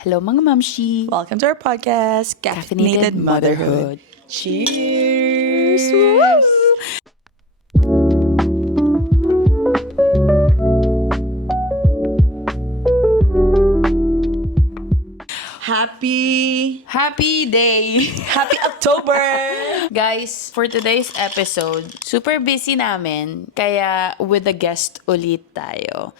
Hello mga mamshi! Welcome to our podcast, Caffeinated Motherhood. Cheers! Cheers! Happy day! Happy October! Guys, for today's episode, super busy namin, kaya with a guest ulit tayo.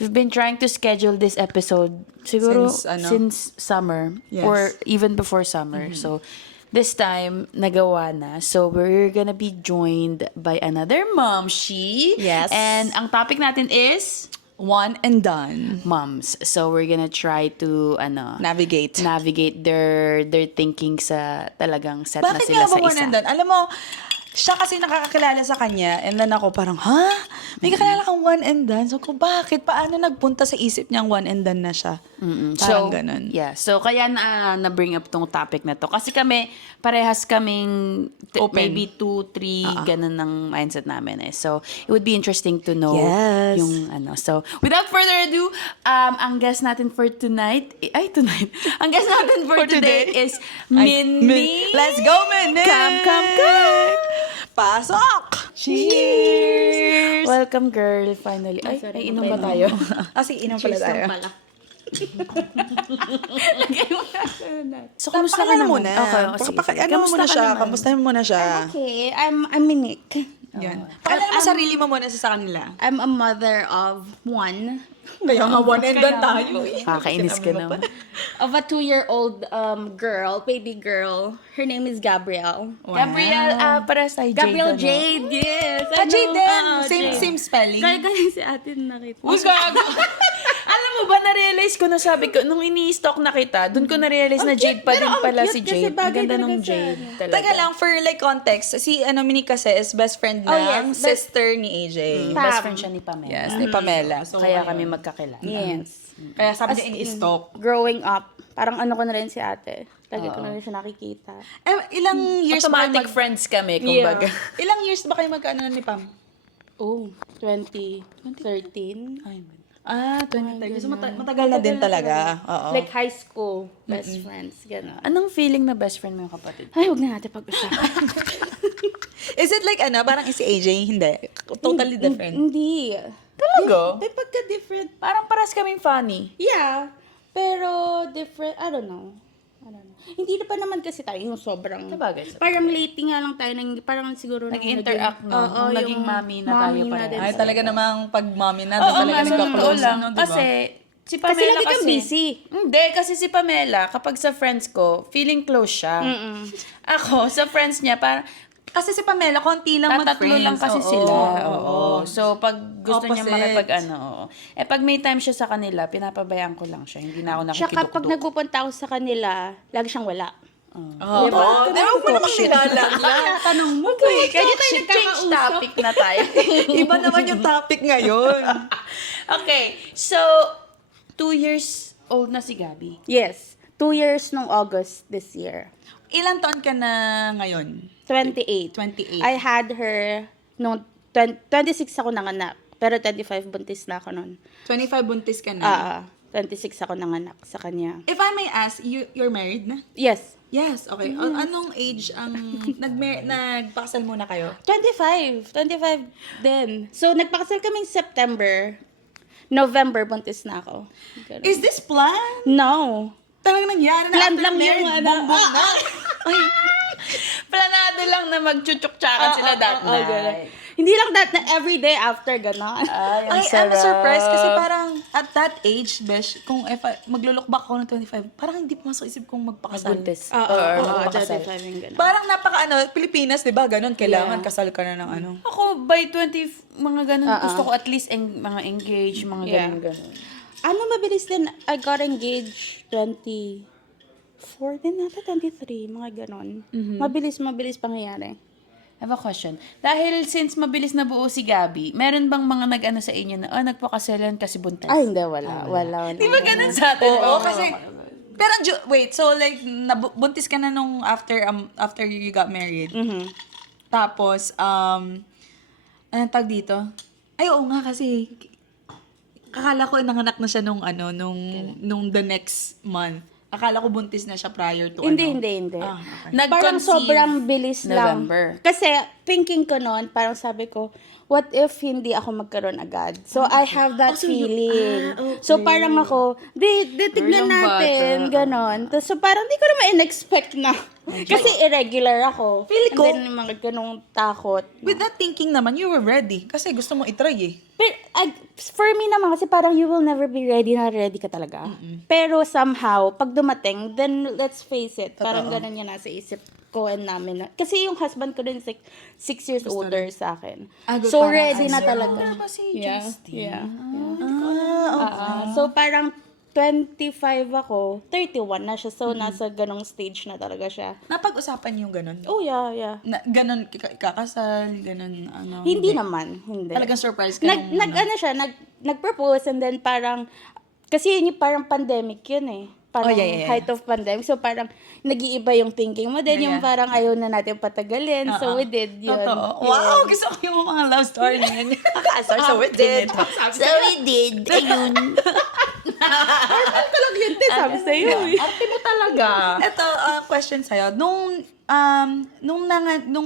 We've been trying to schedule this episode siguro since summer or even before summer. So, this time, nagawa na. So, we're gonna be joined by another momshi. Yes. And ang topic natin is One and done. moms. So, we're gonna try to, Navigate. navigate their thinking sa talagang set na Bakit sila nga ba sa one isa. and done? Alam mo, siya kasi nakakakilala sa kanya and then ako parang, may kakilala kang one and done? So, bakit? Paano nagpunta sa isip niyang one and done na siya? Parang ganun. Yeah. So, kaya na-bring up tong topic na to. Kasi kami, parehas kaming Open. maybe 2-3 ganun ng mindset namin eh. So, it would be interesting to know Yes. yung ano. So, without further ado, ang guest natin for tonight, ang guest natin for today is Minnie. Let's go, Minnie! Come! Pasok! Cheers! Welcome, girl. Finally. Ay, inom ba tayo? Sige, inom pala tayo. So, kumusta ka naman? muna. Okay, Ano mo muna siya? Kamustahin mo muna siya? Okay, I'm Monique. Yan. Pakilala mo sarili mo muna sa kanila. I'm a mother of one. Kaya nga one and done tayo eh. Kakainis ka naman. Of a 2-year-old baby girl. Her name is Gabrielle. Gabrielle, para sa Jade. Gabrielle ano? Jade, yes. Jade din. Jade. Same spelling. Kaya si ate nakita. Uy, gago. Alam mo ba, na-realize ko na sabi ko, nung ini-stalk na kita, dun ko na-realize na Jade pa din pala si cute kasi Jade. Ang bagay ganda talaga ng sa Jade. ano. Talaga. Taga lang, for like context, si Monique kasi is best friend ng yes, sister ni AJ. Best friend siya ni Pamela. Yes, ni Pamela. So, Kaya kami magkakilala. Yes. kaya sabi As niya in, ini-stalk. Growing up, parang ano ko na rin si ate. Lagi ko na rin siya nakikita. Ilang years ba Automatic kayo friends kami, kumbaga. ilang years ba kayo magkaano ni Pam? Oh, 2013. 20 So matagal na din talaga. Oo. Like high school best friends, gano'n. Anong feeling na best friend mo yung kapatid? Ay, huwag na natin pag-usapan. Is it like parang si AJ? Hindi. Totally different. Hindi. Talaga? May pagka-different. Parang paras kaming funny. Yeah. Pero different, I don't know. Hindi na pa naman kasi tayo yung sobrang... Sabagay. Parang lately nga lang tayo, parang siguro... Nag-interact, no? Nung naging mommy na tayo parehas. din Ay, tayo. talaga namang pag mommy na, Oo nga, talaga sa totoo nagka-close. lang. no, diba? Kasi, si Pamela Kasi lagi kang busy. Hindi, kasi si Pamela, kapag sa friends ko, feeling close siya. Ako, sa friends niya, parang, Kasi si Pamela, konti lang tatatlo mag-friends. lang kasi Oo, sila. oo. Oo. So, pag gusto niya Opposite. oo. Eh, pag may time siya sa kanila, pinapabayaan ko lang siya. Hindi na ako Siya kapag nakikidukduk. nagpupunta ako sa kanila, lagi siyang wala. Oo. Diba? Huwag mo naman nilala. Tanong mo ko eh. Kaya tayo Change nagkakausap. topic na tayo. Iba naman yung topic ngayon. Okay, so, 2 years old na si Gabi. Yes. 2 years nung August this year. Ilang taon ka na ngayon? 28. 28. I had her nung 26 ako nanganak. Pero 25 buntis na ako nun. 25 buntis ka na. 26 ako nanganak sa kanya. If I may ask, you're married na? Yes. Yes, okay. Anong age ang nagpakasal muna kayo? 25 din. So, nagpakasal kaming September. November, buntis na ako. Ganun. Is this plan? No. Talagang nangyari na? Plan after lang married, yung boom-boom na? Planado lang na magchuchuk-tsakan sila that night. ganun. Hindi lang that na everyday after gano'n. Ay, ang Ay, I'm sarap. surprised kasi parang at that age, Besh, kung maglo-look back ako ng 25, parang hindi pa masok isip kong magpakasal. Buntis. Oo, Or oo, magpakasal. 25 yung gano'n. Parang Pilipinas, di ba? Ganon, kailangan Yeah. kasal ka na ng ano. Ako, by 20, mga ganun, gusto ko at least mga engage, mga Yeah. ganun. Ano mabilis din, I got engaged 24 din nata, 23, mga gano'n. Mabilis pangyayari. I have a question. Dahil since mabilis na buo si Gabi, meron bang mga nag-ano sa inyo na, nagpakasalan kasi buntis? Ay, hindi, wala. Di ba ganun sa atin? Oo, kasi, pero wait, so like, buntis ka na nung after you got married. Tapos, anong tawag dito? Ay, oo nga kasi, Akala ko nanganak na siya nung the next month. Akala ko buntis na siya prior to Hindi. Ah, okay. Parang Nag-conceive sobrang bilis November. lang. Kasi thinking ko noon, parang sabi ko, what if hindi ako magkaroon agad? So I have that feeling. okay. So parang ako, tignan Girl, ang natin, bata. ganon. So parang di ko naman in-expect na. Kasi irregular ako. Feel ko- And then mga ganong takot. With that thinking naman, you were ready. Kasi gusto mo itry eh. Pero, for me naman, kasi parang you will never be ready na ready ka talaga. Pero somehow, pag dumating, then let's face it, parang ganun yung nasa isip ko and namin. Kasi yung husband ko din, 6 years older sa akin. So, parang ready na answer. talaga. Ano ba si Yeah, Justin? yeah. Okay. So, parang 25 ako, 31 na siya. So, nasa ganong stage na talaga siya. Napag-usapan yung ganun? Oh, yeah. Ganon, kakasal, ganon, ano? Hindi naman, hindi. Talagang surprise ka nung, Nag-propose and then parang, kasi yun yung parang pandemic yun eh. Parang yeah. height of pandemic. So parang nag-iiba yung thinking mo. Then yung parang ayaw na natin patagalin. So we did yun. Totoo. Wow, gusto ko yung mga love story niyan. So we did. So we did. Ayun. Talagang yun, sabi sa'yo eh. Arte mo talaga. Ito, question sa'yo. Nung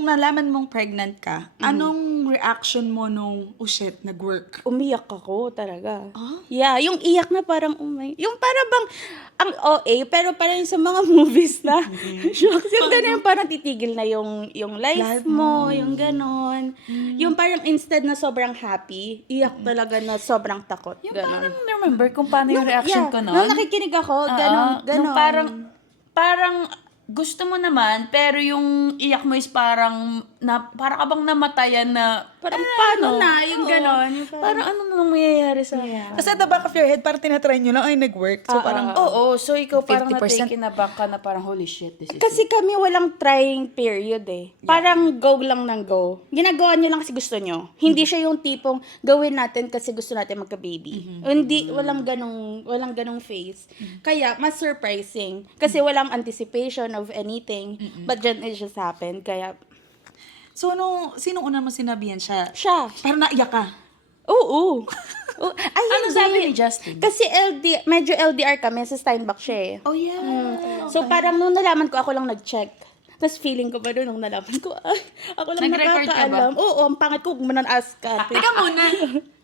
nalaman mong pregnant ka, anong reaction mo nung, oh shit, nag-work? Umiyak ako talaga. Yeah, yung iyak na parang yung parang bang, ang OA, pero parang sa mga movies na, shocks, yung gano'n yung parang titigil na yung life mo, yung gano'n. Yung parang instead na sobrang happy, iyak talaga na sobrang takot. Yung Ganon. parang remember kung paano yung reaction ko noon? Nung nakikinig ako, gano'n. Nung parang gusto mo naman, pero yung iyak mo is parang ka bang namatayan na, Parang paano na, yung gano'n. Yung parang ano nang mangyayari sa akin? Kasi at the back of your head, parang tinatry nyo lang, ay, nag-work. So parang, Oo, so ikaw parang 50%. na-take aback ka na parang, holy shit, this is Kasi kami walang trying period eh. Parang go lang ng go. Ginagawa nyo lang kasi gusto nyo. Hindi siya yung tipong gawin natin kasi gusto natin magka-baby. Hindi, walang ganong phase. Kaya, mas surprising. Kasi walang anticipation of anything. But then it just happened. Kaya, so sino una mo sinabihan siya? siya. Parang naiyak ka. Oo. Ay, Ano hindi. sabi ni Justin? Kasi medyo LDR kami, sa Steinbach siya eh. Oh yeah. So parang nung nalaman ko, ako lang nag-check. Tapos feeling ko ba doon nung nalaman ko, ay, ako lang Nag-record ka ba? nakakaalam. Oo, ang pangit ko, manan-ask ka. Teka muna.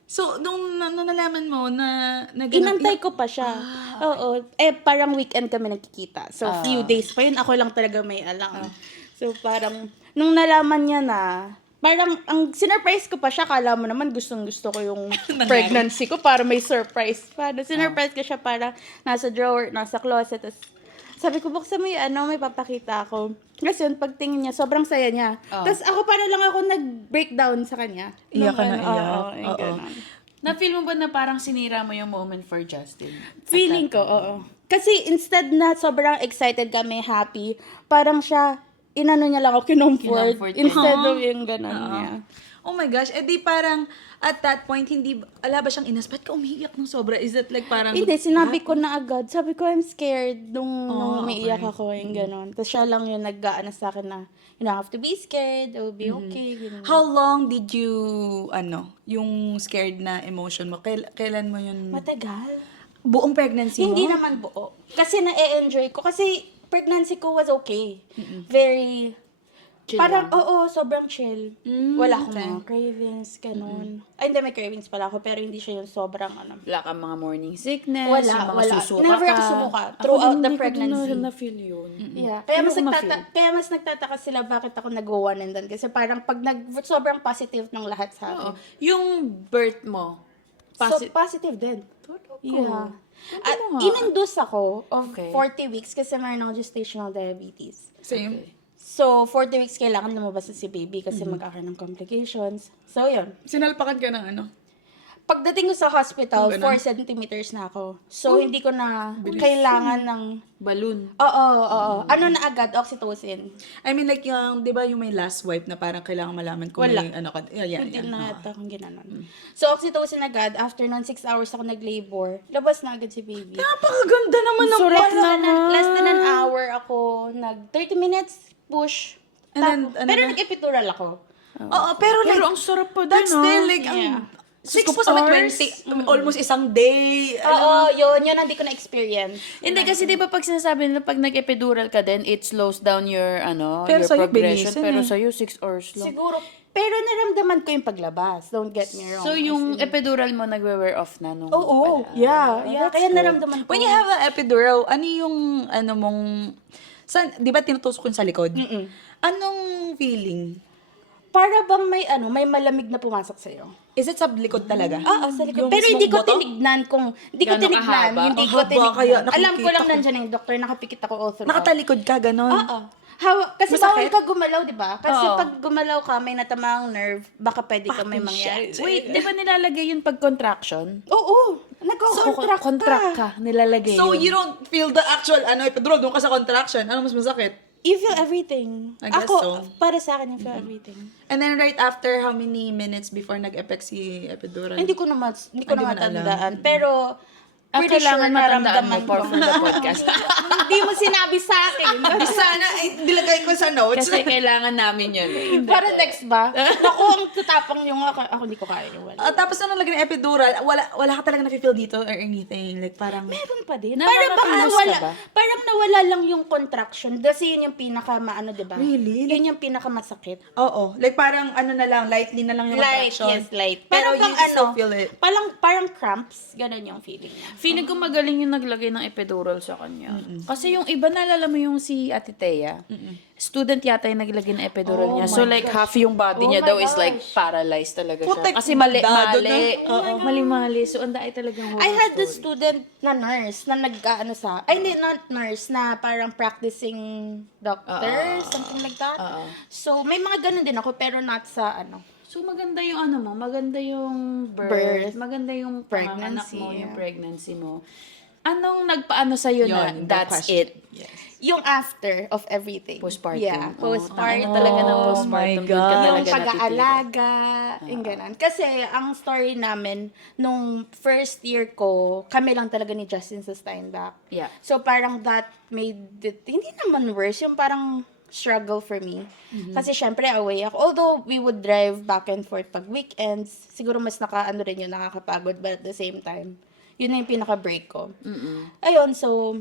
So, nung nalaman mo na Inantay ko pa siya. Oo. Parang weekend kami nagkikita. So, few days pa yun. Ako lang talaga may alam. So, parang, nung nalaman niya na, parang, ang sinurprise ko pa siya, kala mo naman gustong-gusto ko yung pregnancy ko para may surprise pa. Sinurprise ko siya para nasa drawer, nasa closet. Tapos, sabi ko, buksan mo yung may papakita ako. Kasi yun, pagtingin niya, sobrang saya niya. Tapos ako, para lang ako nag-breakdown sa kanya. Iyak ka na iyak. Oo, ganun. Na-feel mo ba na parang sinira mo yung moment for Justin? Feeling ko, oo. Kasi instead na sobrang excited kami, happy, parang siya, inano niya lang ako, kinomfort. Kinomfort Instead of yung ganun niya. Oh my gosh, edi parang at that point, ala ba siyang inas? Ba't ka umiiyak ng sobra? Is it like parang... Hindi, sinabi ko na agad. Sabi ko, I'm scared nung umiiyak ako, yung ganun. Tapos siya lang yung nag-aana sa akin na, you don't have to be scared, it will be okay. Ganun. How long did you, yung scared na emotion mo? Kailan mo yun? Matagal. Buong pregnancy mo? Hindi naman buo. Kasi na-enjoy ko. Kasi pregnancy ko was okay. Very... Chill parang, lang. oo, sobrang chill. Wala akong mga cravings, ganun. Ay, hindi, may cravings pala ako, pero hindi siya yung sobrang, Wala kang mga morning sickness, Wala, yung mga wala. susuka Never ka. ako sumuka throughout the Hindi pregnancy. ko din na-feel yun. Yeah. Kaya mas, Hindi ko ma-feel. kaya mas nagtataka sila bakit ako nag-one and done. Kasi parang pag sobrang positive ng lahat sa Oo. akin. Yung birth mo, So, positive din. Yeah. At mo nga. in-induce ako of Okay. 40 weeks kasi meron ako gestational diabetes. Same. So, 40 weeks kailangan lumabas na si baby kasi magkakaroon ng complications. So, yun. Sinalpakan ka ng ano? Pagdating ko sa hospital, Yung 4 centimeters na ako. So, hindi ko na kailangan ng... balloon. Oo. Ano na agad? Oxytocin. I mean like yung, di ba yung may last wipe na parang kailangan malaman kung Wala. may ano ka. Yeah. Hindi na ata akong ginanon. So, oxytocin agad. After nun, 6 hours ako nag-labor. Labas na agad si baby. Napakaganda naman ng Less than an hour ako. 30 minutes, push. And then, Pero nag-epidural ako. Oo, pero like, Pero ang sarap pa din, that's still like, Yeah. 6 ko po sa may 20, almost isang day. Oo, yun hindi ko na-experience. Hindi kasi di ba pag sinasabi nila pag nag-epidural ka din, it slows down your Pero your sa'yo, progression. bilisan Pero eh. sa'yo 6 hours lang. Siguro, pero naramdaman ko yung paglabas. Don't get me wrong. So yung epidural mo nagwe-wear off na nung Oo, yeah. Kaya naramdaman ko. When you have an epidural, ano yung, di ba tinutusok yun sa likod? Anong feeling? Para bang may malamig na pumasok sa'yo. Is it sa likod talaga? Oo, sa likod. Yung Pero hindi mismong ko buto? tinignan Gano'ng kahaba? Hindi ko Ang haba, kaya tinignan. Alam ko nakikita lang ko. nandiyan yung doktor, nakapikit ako all throughout. Nakatalikod ka, ganon? Oo. Kasi Masakit? bawal ka gumalaw, di ba? Kasi Oo. pag gumalaw ka, may natamaang nerve, baka pwede ka may mangyari. Wait, di ba nilalagay yun pag contraction? Oo. Nag-contract Contract ka, nilalagay So, yun. you don't feel the actual, epidural, doon ka sa contraction. Ano mas masakit? You feel everything. I guess Ako, so. para sa akin, you feel everything. And then right after, how many minutes before nag-effect si epidural? Hindi ko na Hindi mo na matandaan. Pero, pretty kailangan sure matandaan naramdaman mo for the podcast. Hindi mo sinabi sa akin. Sana, nilagay ko sa notes. Kasi kailangan namin yun eh. Para next ba? Naku, ang tatapang yung ako hindi ko kaya yung wala. Tapos nung nalagay ng epidural, wala ka talaga na-feel dito or anything. Like parang, Meron pa din. Nakaka-curious ka ba? Parang nawala lang yung contraction. Kasi yun yung di ba? Really? Yun yung pinakamasakit. oo. Like parang na lang, lightly na lang yung Light, contraction. yes, light. Pero Parang you still feel it. Parang cramps. Ganon yung feeling niya. Feeling ko magaling yung naglagay ng epidural sa kanya. Kasi yung iba, naalala mo yung si Ate Thea, student yata yung naglagay ng epidural niya. So like half yung body niya my daw is like gosh. paralyzed talaga siya. Putek, Kasi dado mali. na. Mali-mali. So ang dahil talagang horror I had a story. student na nurse na hindi, not nurse, na parang practicing doctor, something like that. So, may mga ganun din ako, pero not sa So maganda yung maganda yung Birth. maganda yung Pregnancy, panganganak mo, yung yeah. pregnancy mo. Anong nagpaano sa'yo na Yun, the that's question. it? Yes. Yung after of everything. Postpartum. Yeah, Oh, postpartum. talaga ng Oh postpartum. my Doon ka God. talaga Yung natitira. pag-aalaga, yung ganun. Kasi ang story namin, nung first year ko, kami lang talaga ni Justin sa Steinbach. Yeah. So parang that made it, hindi naman worse, yung parang struggle for me. Kasi syempre away ako. Although we would drive back and forth pag weekends, siguro mas rin yun, nakakapagod, but at the same time, yun na yung pinaka-break ko. Ayun, so,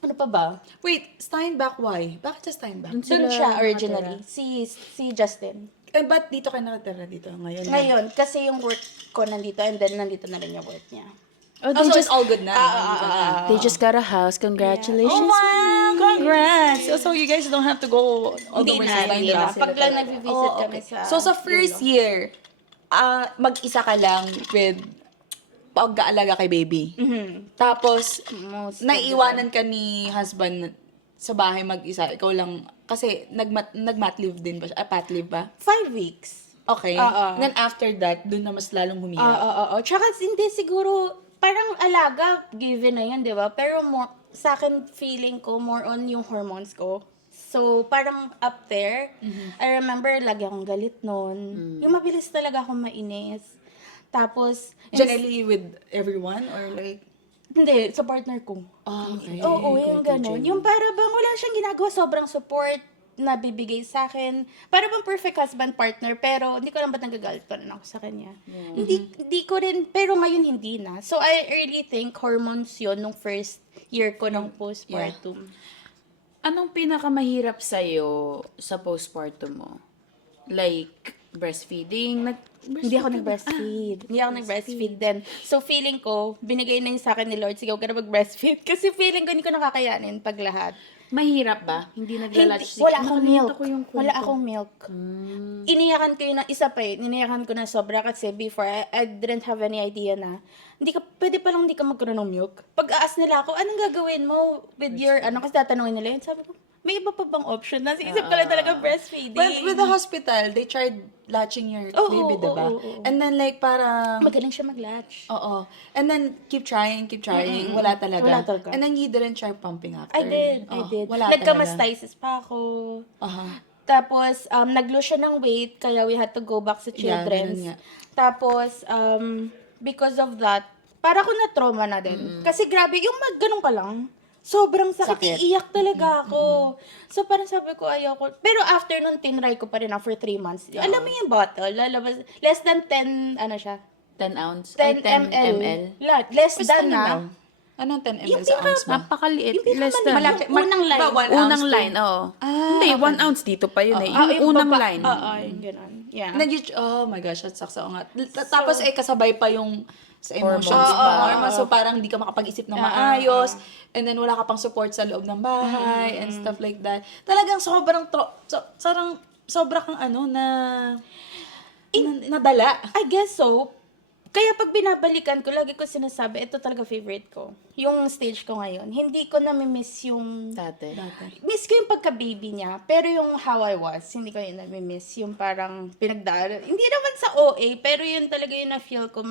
ano pa ba? Wait, Steinbach, why? Bakit sa Steinbach? Doon siya originally. Si Justin. Ba't dito kayo nakatira dito ngayon? Ngayon, kasi yung work ko nandito and then nandito na rin yung work niya. Oh, Oh, so it's all good na. they just got a house. Congratulations. Oh, wow! Congrats! So you guys don't have to go all the way sa Hindi na. Steinbach? Pag lang nag-visit Oh, kami okay. sa... So sa first year, mag-isa ka lang with pag-aalaga kay baby. Tapos, Most of naiiwanan ka ni husband sa bahay mag-isa. Ikaw lang, kasi nag-mat leave din ba siya? Pat leave ba? 5 weeks. Okay. Oo. Then after that, dun na mas lalong humihirap. Oo. Tsaka hindi siguro, parang alaga, given na yun, di ba? Pero sa akin, feeling ko, more on yung hormones ko. So, parang up there, I remember, lagi akong galit nun. Yung mabilis talaga akong mainis. Tapos, Generally with everyone or like... hindi, sa partner ko. Okay. Oo, yung gano'n. Yung para bang wala siyang ginagawa, sobrang support na bibigay sa akin. Para bang perfect husband partner, pero hindi ko lang ba't nagagalit pa rin ako sa kanya. Hindi ko rin, pero ngayon hindi na. So, I really think hormones yun nung first year ko ng postpartum. Anong pinakamahirap sa'yo sa postpartum mo? Like, breastfeeding? Hindi ako nag-breastfeed. Hindi ako nag-breastfeed then. So, feeling ko, binigay na yun sa akin ni Lord, sige, huwag ka na mag-breastfeed. Kasi feeling ko, hindi ko nakakayanin pag lahat. Mahirap ba? Hindi naglalatch? Wala akong milk. Nakalimutan ko yung kwento. Wala akong milk. Iniyakan ko yun na, isa pa iniyakan ko na sobra kasi before, I didn't have any idea na, pwede pa lang hindi ka magkaroon ng milk. Pag-aas nila ako, anong gagawin mo with your, kasi tatanungin nila yun, sabi ko, may iba pa bang option? Nasa isip ko lang talaga breastfeeding. But with the hospital, they tried latching your baby, diba? And then like parang... Magaling siya mag-latch. Oo. And then keep trying. Wala talaga. Wala talaga. And then you didn't try pumping after. I did. Wala Nagka-mastitis pa ako. Tapos, nag-lose siya ng weight, kaya we had to go back sa children's. ganun nga. Tapos, because of that, para ako na-trauma na din. Kasi grabe, yung ganun ka lang, sobrang sakit. Iiyak talaga ako. So, parang sabi ko, ayoko. Pero after nun, tinry ko pa rin ako for 3 months. Alam mo yung bottle, lalabas, less than 10, siya, 10 ounce? 10 ml. Less than na. Anong 10 ml Yung sa ounce ba? Napakaliit. Yung Less pinaka- than. Malapit. Unang line. Diba, 1 ounce Unang to- line, oo. Hindi, 1 ounce dito pa yun eh. Ah, Yung unang baba- line. Oo, yung gano'n. Yeah. Oh my gosh, that sucks. Oo nga. Tapos kasabay pa yung sa emotions Hormones pa. pa. Hormones. So parang di ka makapag-isip ng maayos. And then wala ka pang support sa loob ng bahay and stuff like that. Talagang sobra kang nadala. I guess so. Kaya pag binabalikan ko, lagi ko sinasabi, ito talaga favorite ko. Yung stage ko ngayon. Hindi ko nami-miss yung... Dati. Miss ko yung pagka-baby niya, pero yung how I was, hindi ko yun nami-miss. Yung parang pinagdaan. Hindi naman sa OA, pero yun talaga yung na-feel ko,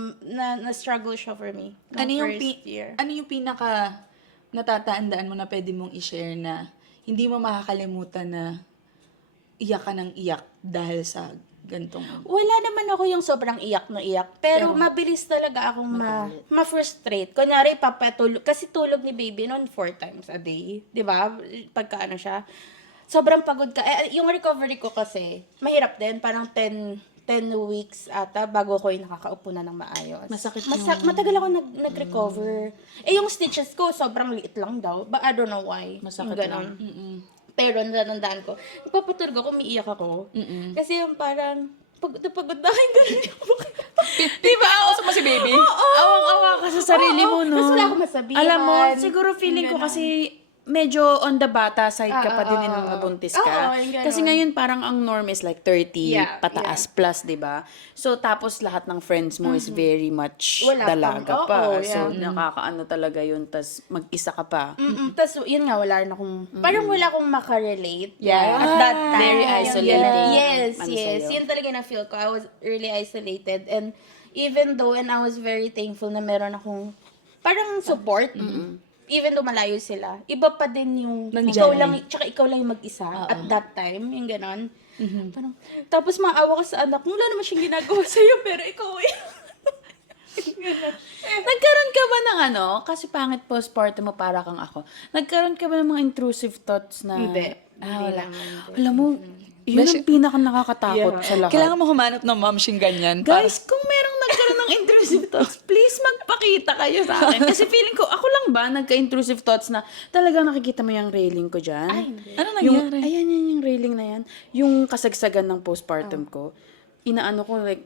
na-struggle siya for me. Ano yung pinaka natatandaan mo na pwede mong i-share na hindi mo makakalimutan na iyak ka ng iyak dahil sa gantong... Wala naman ako yung sobrang iyak na iyak. Pero mabilis talaga akong ma-frustrate. Kunyari, papatulog. Kasi tulog ni baby noon 4 times a day. 'Di ba? Pagka siya. Sobrang pagod ka. Yung recovery ko kasi, mahirap din. Parang 10 weeks ata bago ko yung nakakaupo na ng maayos. Masakit Matagal ako nag-recover. Yung stitches ko, sobrang liit lang daw. But I don't know why. Masakit Yung ganon. Pero natandaan ko, nagpapatulog ako, umiiyak ako. Kasi yung parang, pagod na kayo, gano'n yung Diba? Ako sa si baby? Awang-awa ka sa sarili mo, no? Tapos wala akong masabihan. Alam mo, siguro feeling ko kasi medyo on the bata side ka pa din nung nabuntis ka. Oo, yung ganon. Kasi ngayon parang ang norm is like 30 Yeah, pataas plus, 'di ba? So tapos lahat ng friends mo is very much Wala dalaga pang- pa. oo, So yeah. nakakaano talaga yun, tas mag-isa ka pa. Tapos, yun nga, wala rin akong, parang wala akong makarelate. Yeah. At that time. Very isolating. Yes, Ano yes. sa'yo. Yun talaga na-feel ko. I was really isolated. And even though, and I was very thankful na meron akong parang support. Even though malayo sila, iba pa din yung tsaka ikaw lang yung mag-isa at that time, yung ganon. Parang, tapos maawa ka sa anak mo, wala naman siyang ginagawa sa'yo, pero ikaw Nagkaroon ka ba ng kasi pangit postpartum mo para kang ako, nagkaroon ka ba ng mga intrusive thoughts na... Hindi. Wala. Alam mo, yun ang pinaka nakakatakot sa lahat. Kailangan mo humanap ng momshing ganyan. Guys, kung merong nagkaroon ng intrusive thoughts, please magpakita kayo sa akin. Kasi feeling ko, ako lang ba nagka-intrusive thoughts na talagang nakikita mo yung railing ko dyan? Ay, hindi. Ano nangyari? Ayan yung railing na yan. Yung kasagsagan ng postpartum ko. Inaano ko, like,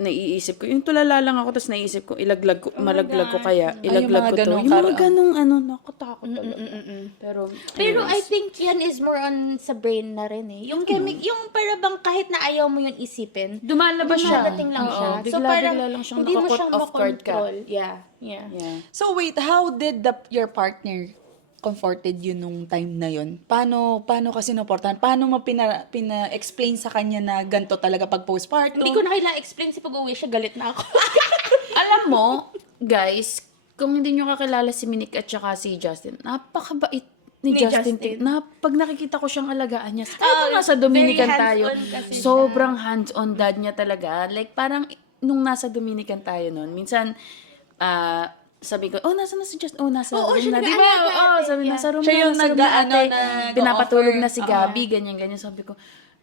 naiisip ko. Yung tulala lang ako, tapos naiisip ko, malaglag ko kaya. Ilaglag ko to. ganong Yung mga ganong, nakatakot talaga. Pero I think yan is more on sa brain na rin eh. Yung yung para bang kahit na ayaw mo yun isipin, Dumalabas siya. dumadating lang siya. Oo, bigla lang siyang hindi mo naka-caught siyang off guard ka. makontrol. Yeah. Yeah. So wait, how did your partner comforted you nung time na yun? Paano ka sinuportahan? Paano mo pina-explain sa kanya na ganito talaga pag postpartum? Hindi ko na kailangan explain si pag-uwi siya, galit na ako. Alam mo, guys, kung hindi nyo kakilala si Minique at saka si Justin, napakabait ni Justin. Pag nakikita ko siyang alagaan niya, kahit nung nasa Dominican very tayo, hands-on kasi siya. sobrang hands-on dad niya talaga. Like, parang nung nasa Dominican tayo noon, minsan, sabi ko, nasa na si Justin? Nasa room siya na. Di ba? nag-aalaga Sabi, ate, nasa room Siya na, yung nasa room na ate. nag-offer. Pinapatulog na si Gabi, ganyan-ganyan. Sabi ko,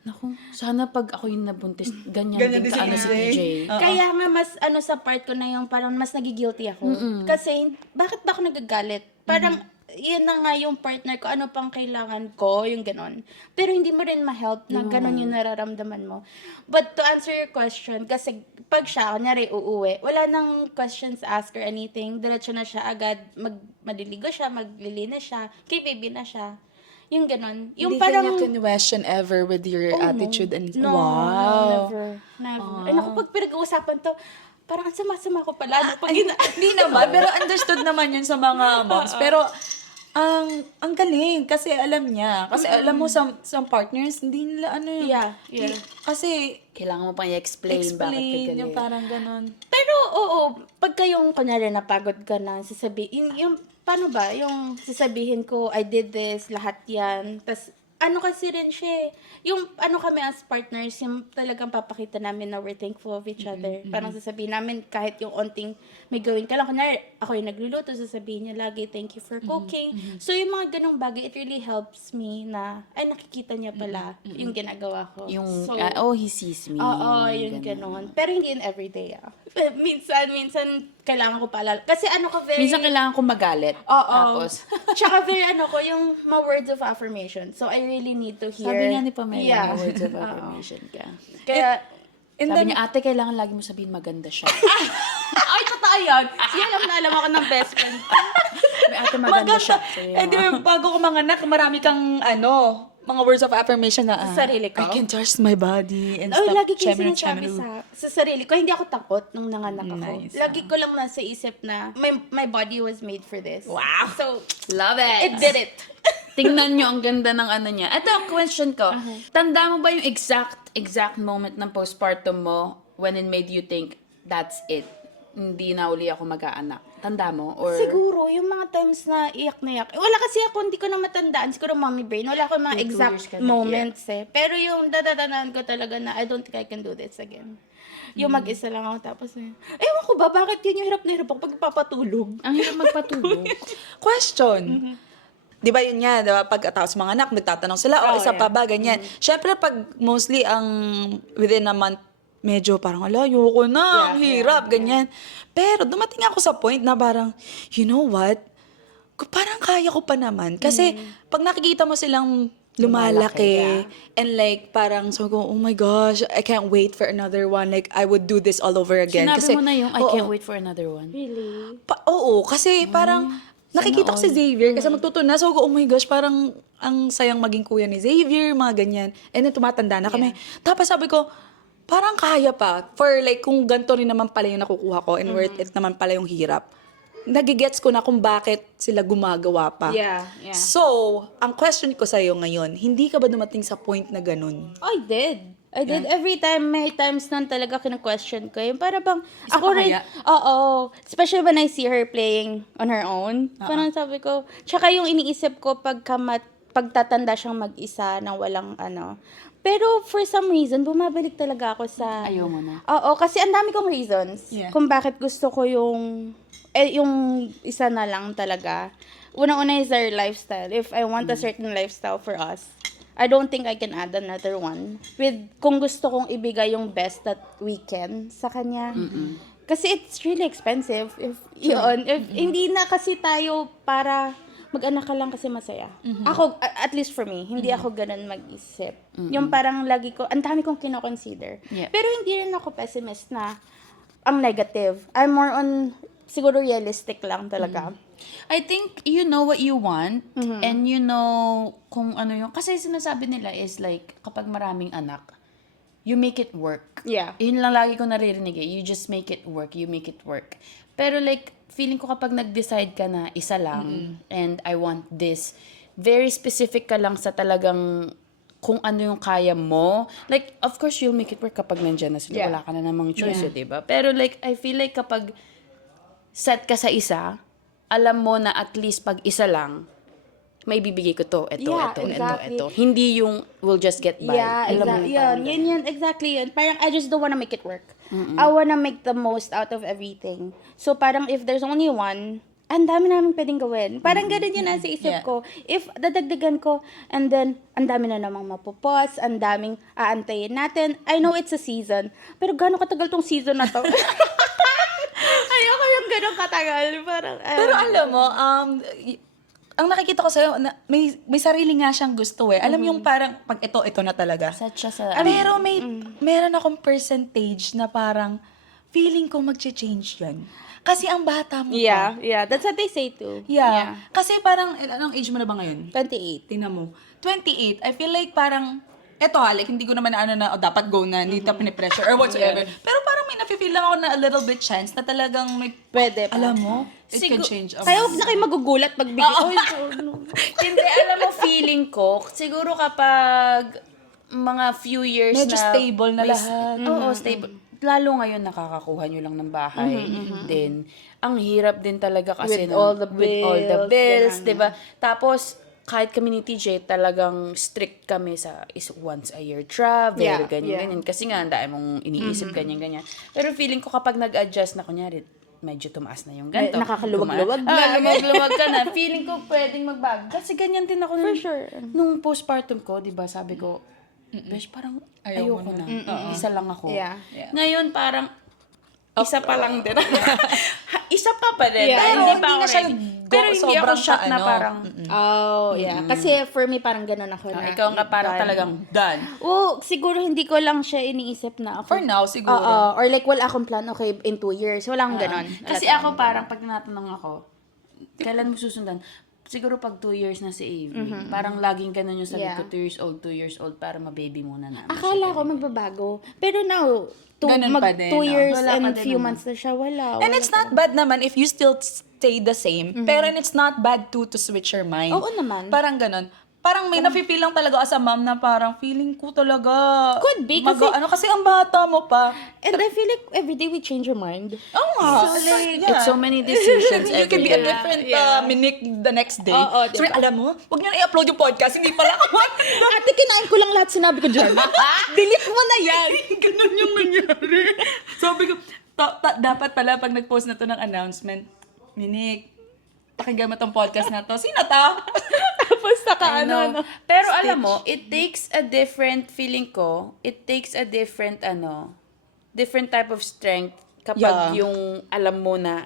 naku, sana pag ako yung nabuntis, ganyan din din si kaano si TJ. TJ. Kaya nga mas sa part ko na yung parang mas nagigilty ako. Kasi bakit ba ako nagagalit? Parang yun na nga yung partner ko, ano pang kailangan ko, yung ganon. Pero hindi mo rin ma-help na ganon yung nararamdaman mo. But to answer your question, kasi pag siya, kunyari uuwi, wala nang questions asked or anything, diretso na siya agad, maliligo siya, maglilinis siya, kay baby na siya. Yung ganon. Yung Hindi parang, kanya question ever with your attitude and no, wow. never. Ay, naku, pag pinag-uusapan to, parang ang sama-sama ko pala. Hindi naman, pero understood naman yun sa mga moms. Pero, ang galing, kasi alam niya. Kasi alam mo, some partners, hindi nila Yeah. Kasi, Kailangan mo pang i-explain bakit ka ganyan. yung parang ganon. Pero, oo, pagka yung, kunyari, napagod ka na, sasabihin, yung, paano ba, yung sasabihin ko, I did this, lahat yan, tas, ano kasi rin siya yung ano kami as partners, yung talagang papakita namin na we're thankful of each other. Parang sasabihin namin kahit yung onting may gawin ka lang. Kunwari, ako yung nagluluto, sasabihin niya lagi, thank you for cooking. So yung mga ganong bagay, it really helps me na, ay nakikita niya pala yung ginagawa ko. Yung, so, he sees me. oo, yung ganon. Pero hindi in everyday, Minsan, kailangan ko paalala. Kasi ano ko very... Minsan kailangan ko magalit. Oo. Tapos, Tsaka very ano ko, yung mga words of affirmation. So, I really need to hear... sabi nga ni Pamela, Yeah. words of affirmation ka. Kaya, Sabi niya, ate, kailangan lagi mo sabihin maganda siya. ay, totoo yun. Sige, alam ako ng best friend. Sabi, ate, maganda siya. Sabi Eh, di ba, bago ko manganak, marami kang, mga words of affirmation na, Sa sarili ko? I can trust my body and Oh, stuff. lagi ko yung Chemino, sinasabi chemino. sa sarili ko. Hindi ako takot nung nanganak ako. Nice. Lagi ko lang nasa isip na my body was made for this. Wow. So, Love it. it did it. Tingnan nyo ang ganda ng ano niya. Ito, question ko. Tanda mo ba yung exact moment ng postpartum mo when it made you think, that's it? Hindi na uli ako mag-aanak. Tanda mo? Or... Siguro, yung mga times na iyak na iyak. Wala kasi ako, hindi ko na matandaan. Siguro mommy brain. Wala ko mga 2 years exact ka na, moments eh. Pero yung dadatandaan ko talaga na I don't think I can do this again. Yung mag-isa lang ako tapos ewan ko ba, bakit yun yung hirap na hirap ako pag papatulog? Ang hirap magpatulog. Question. Di ba yun nga, di ba, pagkatapos mga anak, nagtatanong sila, isa pa ba, ganyan. Syempre, pag mostly ang within a month, medyo parang, ayoko na, ang hirap, ganyan. Pero dumating ako sa point na parang, you know what? Parang kaya ko pa naman. Kasi pag nakikita mo silang lumalaki, and like, parang, so ko, oh my gosh, I can't wait for another one. Like, I would do this all over again. Sinabi Kasi, mo na yung, I oo. can't wait for another one. Really? Oo, kasi parang nakikita ko si Xavier kasi magtuto na. So, oh my gosh, parang ang sayang maging kuya ni Xavier, mga ganyan. And then tumatanda na kami. Tapos sabi ko, parang kaya pa. For like, kung ganito rin naman pala yung nakukuha ko and worth it naman pala yung hirap. Nagigets ko na kung bakit sila gumagawa pa. Yeah. So, ang question ko sa'yo ngayon, hindi ka ba dumating sa point na ganun? I did. Every time, may times nan talaga kina-question ko. Yung para bang, Isa ako pa rin, kaya? oo. Especially when I see her playing on her own. Parang sabi ko, tsaka yung iniisip ko pagtatanda siyang mag-isa nang walang ano. Pero for some reason, bumabalik talaga ako sa... Ayaw mo na. Oo, kasi ang dami kong reasons Yeah. kung bakit gusto ko yung isa na lang talaga. Unang-una is our lifestyle. If I want a certain lifestyle for us, I don't think I can add another one. Kung gusto kong ibigay yung best that we can sa kanya. Kasi it's really expensive. If hindi na kasi tayo para mag-anak ka lang kasi masaya. Ako, at least for me, hindi ako ganun mag-isip. Yung parang lagi ko, ang dami kong kino-consider. Yeah. Pero hindi rin ako pessimist na ang negative. I'm more on, siguro realistic lang talaga. I think you know what you want and you know kung ano yung... Kasi sinasabi nila is like, kapag maraming anak, you make it work. Yeah. Yun lang lagi ko naririnig eh. You just make it work. You make it work. Pero like, feeling ko kapag nag-decide ka na isa lang and I want this, very specific ka lang sa talagang kung ano yung kaya mo. Like, of course, you'll make it work kapag nandyan na sila. Yeah. Wala ka na namang choice, diba? Pero like, I feel like kapag set ka sa isa, alam mo na at least pag isa lang, may bibigay ko to, exactly. ito. Hindi yung we'll just get by. Yeah, Alam mo exactly. yung parang Yun, exactly yun. Parang I just don't wanna make it work. I wanna make the most out of everything. So parang if there's only one, ang dami namin pwedeng gawin. Parang ganun yun nasa isip ko. If dadagdagan ko, and then ang dami na namang mapupos, ang daming aantayin natin. I know it's a season, pero gaano katagal tong season na to? Ayoko yung ganun katagal. Parang, Pero alam mo, ang nakikita ko sa'yo, may sarili nga siyang gusto eh. Alam yung parang, pag ito na talaga. set siya sa... Pero meron akong percentage na parang, feeling ko mag-change yan. Kasi ang bata mo pa. yeah. That's what they say too. Yeah. Kasi parang, anong age mo na ba ngayon? 28. Tingnan mo. 28, I feel like parang, like, hindi ko naman dapat go na, hindi ka pinipressure or whatsoever. Pero parang may nafe-feel lang ako na a little bit chance na talagang may, Pwede pa. alam mo, it can change. Kaya huwag na kayo magugulat pag bigay. Hindi, alam mo, feeling ko, siguro kapag mga few years Medyo na... stable na lahat. Oo, stable. Lalo ngayon, nakakakuha nyo lang ng bahay. Then, ang hirap din talaga kasi With all the with all the bills, ganun. diba? Tapos, kahit kami ni TJ, talagang strict kami sa once a year travel, Yeah, ganyan. Kasi nga, ang dami mong iniisip, ganyan. Pero feeling ko kapag nag-adjust na, kunyari, medyo tumaas na yung ganito. Nakakaluwag-luwag na. Lumag-luwag ka na. Feeling ko pwedeng magbago. Kasi ganyan din ako For sure. nung postpartum ko, di ba, sabi ko, besh, parang ayoko na. Isa lang ako. Yeah. Ngayon, parang, isa pa lang din. Isa pa din. Yeah. Dahil Pero hindi pa hindi ako na siya ready. Pero hindi ako sobrang shocked na ano. parang, Oh, yeah. Kasi for me, parang ganun ako na. ikaw nga parang done. talagang done. Siguro hindi ko lang siya iniisip na ako. For now, siguro. Or like, wala akong plan, okay, in 2 years. Walang ganun. Kasi ako parang pag tinatanong ako, kailan mo susundan? Siguro pag 2 years na si Avery, parang laging ganun yung sabi ko, 2 years old, para ma-baby muna namin. Akala ko magbabago. Pero now, Ganun pa din, 2 years Wala pa and din few naman. months na siya. Wala. And it's not bad naman if you still stay the same. Pero and it's not bad too to switch your mind. Oo naman. Parang ganun. Parang may nafe-feel lang talaga as a mom na parang feeling ko talaga. Could be, kasi- kasi ang bata mo pa. And I feel like every day we change your mind. Oo nga. So, like, it's so many decisions You can every be a day. different Minik the next day. Oo, So, diba? alam mo, huwag niyo na i-upload yung podcast. Hindi pala ako. Ate, kinain ko lang lahat sinabi ko dyan. Delete mo na yan. Ganun yung nangyari. Sabi ko, dapat pala pag nag-post na to ng announcement, Minik, pakinggan mo tong podcast na to. Sino to? Tapos saka Ano. Pero alam mo, it takes a different feeling ko. It takes a different different type of strength kapag Yeah. yung alam mo na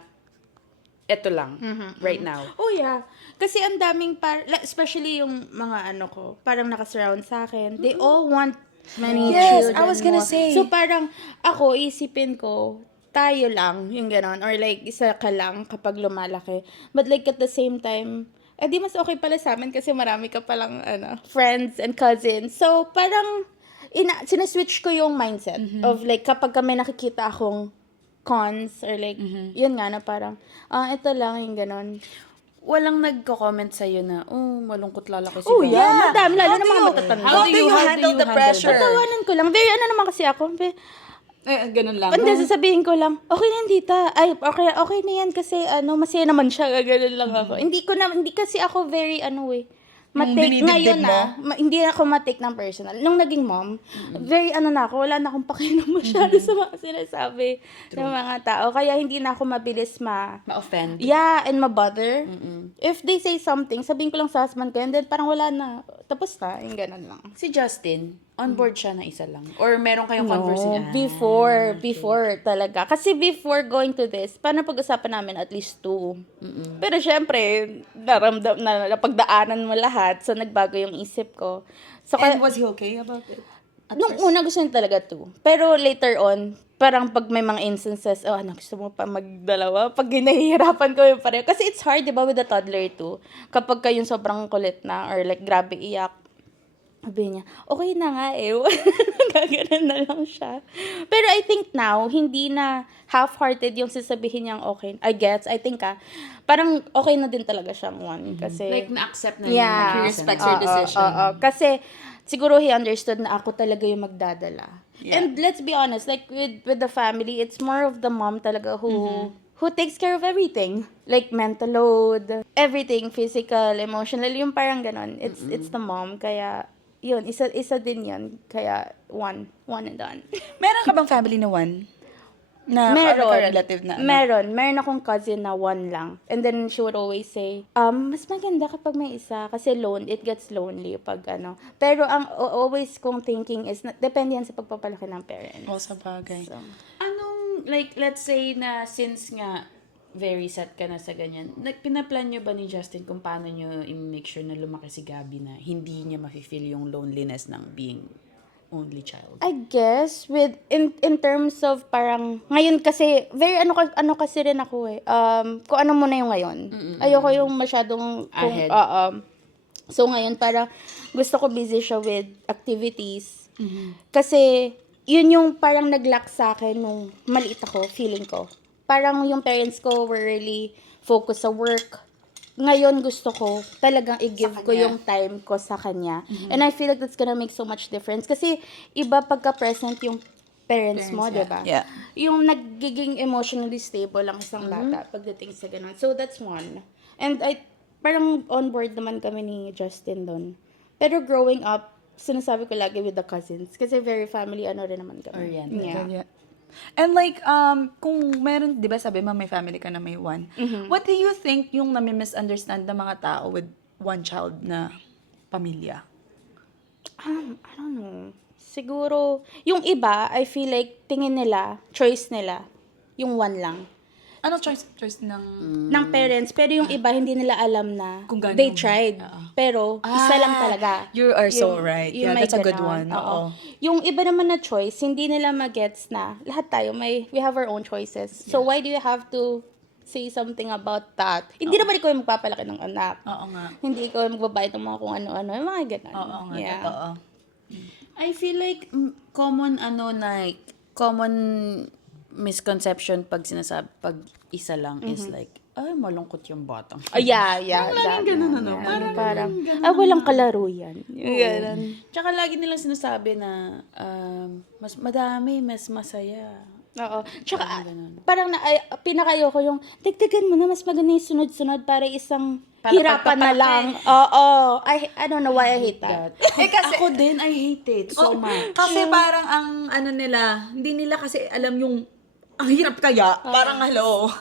eto lang right now. Oh yeah. Kasi ang daming, especially yung mga ko, parang nakasurround sa akin. They all want many Yes, children I was gonna mo. say. So parang ako, isipin ko, tayo lang, yung gano'n. Or like, isa ka lang kapag lumalaki. But like at the same time, di mas okay pala sa amin kasi marami ka palang friends and cousins. So parang, sinaswitch ko yung mindset of like, kapag kami nakikita akong cons or like, yun nga na parang, ito lang yung gano'n. Walang nagko-comment sa'yo na, malungkot lalaki si Oh Bella." yeah, madami. Lalo na mga matatanda. How do you handle the pressure? Patawanan ko lang. Very ano naman kasi ako. Ganun lang. Hindi, sasabihin ko lang, okay na hindi ta. Ay, okay na yan kasi masaya naman siya. Ganun lang ako. Hindi kasi ako very dinidibdib ngayon mo? hindi ako matake ng personal. Nung naging mom, very na ako, wala na akong pakialam masyado sa mga sinasabi ng mga tao. Kaya hindi na ako mabilis Ma-offend. yeah, and ma-bother. If they say something, sabihin ko lang sa husband ko, and then parang wala na. Tapos na, yung ganun lang. Si Justin, on board siya na isa lang? Or meron kayong conversation? Before talaga. Kasi before going to this, paano pag-usapan namin at least 2. Pero syempre, napagdaanan mo lahat, so nagbago yung isip ko. So, And was he okay about it? nung una gusto niya talaga 2. Pero later on, parang pag may mga instances, gusto mo pa magdalawa? Pag hinahihirapan ko yung pareho. Kasi it's hard, di ba, with a toddler too. Kapag kayong sobrang kulit na or like grabe iyak, sabi niya, okay na nga Gaganan na lang siya. Pero I think now, hindi na half-hearted yung sasabihin niyang okay. I think parang okay na din talaga siyang one. Kasi, Like, na-accept na yeah. niya. He respects your decision. Kasi, siguro he understood na ako talaga yung magdadala. Yeah. And let's be honest, like with the family, it's more of the mom talaga who takes care of everything. Like mental load, everything, physical, emotional, yung parang ganon. It's the mom. Kaya, yun, isa din yun. Kaya, one and done. Meron ka bang family na one? Na relative na? Meron akong cousin na one lang. And then she would always say, mas maganda kapag may isa kasi it gets lonely pag Pero ang always kong thinking is, depende yan sa pagpapalaki ng parents. O, sa bagay. So, Anong, like, let's say na since nga very set ka na sa ganyan, pinaplan nyo ba ni Justin kung paano nyo i-make sure na lumaki si Gabby na hindi niya mafe-feel yung loneliness ng being only child? I guess in terms of parang ngayon kasi very kasi rin ako kung ano muna yung ngayon. Ayoko yung masyadong Ahead. So ngayon parang gusto ko busy siya with activities. Kasi yun yung parang nag-lack sa akin nung maliit ako, feeling ko. Parang yung parents ko were really focused sa work. Ngayon gusto ko talagang i-give ko yung time ko sa kanya. And I feel like that's gonna make so much difference. Kasi iba pagka-present yung parents mo, diba? Yeah. Yung nagiging emotionally stable lang isang bata pagdating sa ganun. So that's one. And parang on board naman kami ni Justin doon. Pero growing up, sinasabi ko lagi with the cousins. Kasi very family, rin naman kami. Oriented. Yeah. Yeah. And like, kung meron, di ba sabi mo, may family ka na may one. What do you think yung nami-misunderstand ng mga tao with one child na pamilya? I don't know. Siguro, yung iba, I feel like tingin nila, choice nila, yung one lang. Ano choice ng... Ng parents. Pero yung iba, hindi nila alam na Kung gaano they yung- tried. Pero, isa lang talaga. You are so right. Yeah, may that's a good ganon. one. Oo. Yung iba naman na choice, hindi nila magets na lahat tayo, we have our own choices. So, why do you have to say something about that? Hindi naman ikaw yung magpapalaki ng anak. Oo nga. Hindi ikaw yung magbabayad ng mga kung ano-ano. Yung mga ganon. Oo nga, Yeah. totoo. I feel like common misconception pag isa lang is like, ay, malungkot yung batang. Yeah. Laging ganun, ano? Parang, walang kalaro yan. Yung ganon. Tsaka lagi nilang sinasabi na mas madami, mas masaya. Oo. Tsaka, parang pinakayo ko yung, dagdagan mo na, mas maganda yung sunod-sunod para isang hirapan na lang. Oo. I don't know why I hate that. Kasi ako din, I hate it so much. Kasi parang ang ano nila, hindi nila kasi alam yung, ang hirap kaya, parang hello.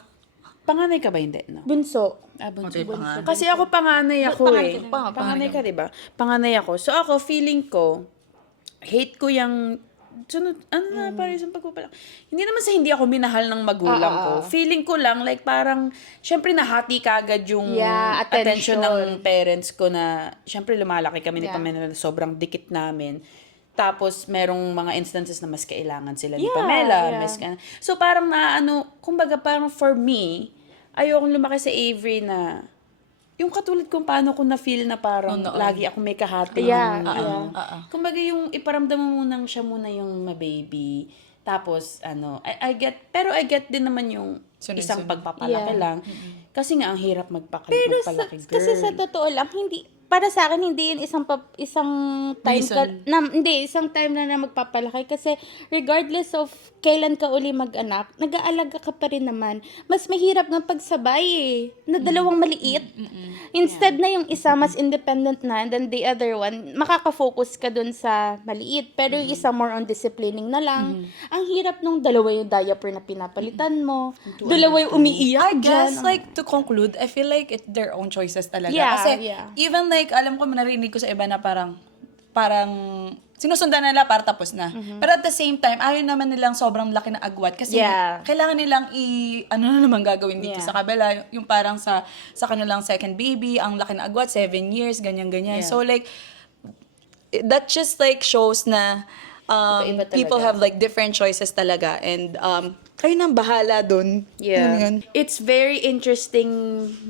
Panganay ka ba hindi? No? Bunso. Bunso. Okay, panganay. Kasi ako panganay ako eh. Panganay ka. Panganay ka, diba? Panganay ako. So ako, feeling ko, hate ko yung sunod, parang isang pagpapalaki. Hindi naman sa hindi ako minahal ng magulang ko. Feeling ko lang, like parang, syempre nahati ka agad yung attention ng parents ko na, syempre lumalaki kami ni Pamela na sobrang dikit namin. Tapos, merong mga instances na mas kailangan sila ni Pamela. So, parang kumbaga parang for me, ayokong lumaki sa Avery na, yung katulad kung paano ko na-feel na parang lagi ako may kahati. Kumbaga yung iparamdam mo siya muna yung ma-baby. Tapos, I get din naman yung isang pagpapalaki lang. Kasi nga, ang hirap magpalaki, girl. Kasi sa totoo lang, para sa akin, hindi yun isang time isang time na magpapalaki. Kasi regardless of kailan ka uli mag-anak, nag-aalaga ka pa rin naman. Mas mahirap ng pagsabay na dalawang maliit. Instead na yung isa mas independent na, and then the other one, makaka-focus ka dun sa maliit. Pero yung isa more on disciplining na lang. Ang hirap nung dalawa yung diaper na pinapalitan mo. Dalawa yung umiiyak. I guess, like, to conclude, I feel like it's their own choices talaga. Kasi, even like, alam ko, narinig ko sa iba na parang sinusundan nila para tapos na. Pero at the same time, ayaw naman nilang sobrang laki na agwat kasi kailangan nilang ano na naman gagawin dito sa kabila. Yung parang sa kanilang second baby, ang laki na agwat, 7 years, ganyan-ganyan. So like, that just like shows na people have like different choices talaga. And kayo nang bahala dun. Yeah. It's very interesting